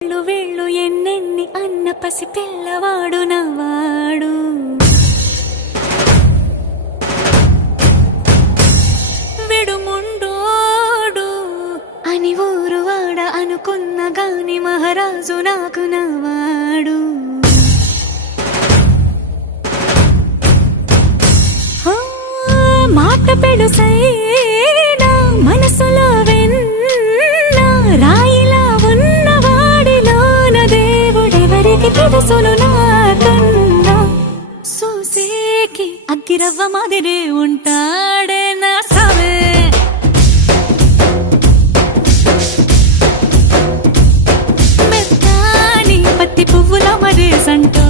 వేళ్ళు ఎన్నెన్ని అన్న పసి పిల్లవాడు నవాడు విడుముండోడు అని ఊరు వాడ అనుకున్న గాని మహారాజు నాకు నవాడు. మాట పెడుసైనా మనసులో వెన్న రాయిలా ఉన్నవాడిలోన దేవుడెవరికి తెలుసును నాకన్నా. సూసేకి అగ్గిరవ్వ మాదిరే ఉంటాడే నా సావే. మెత్తాని పత్తి పువ్వుల మరే సంటో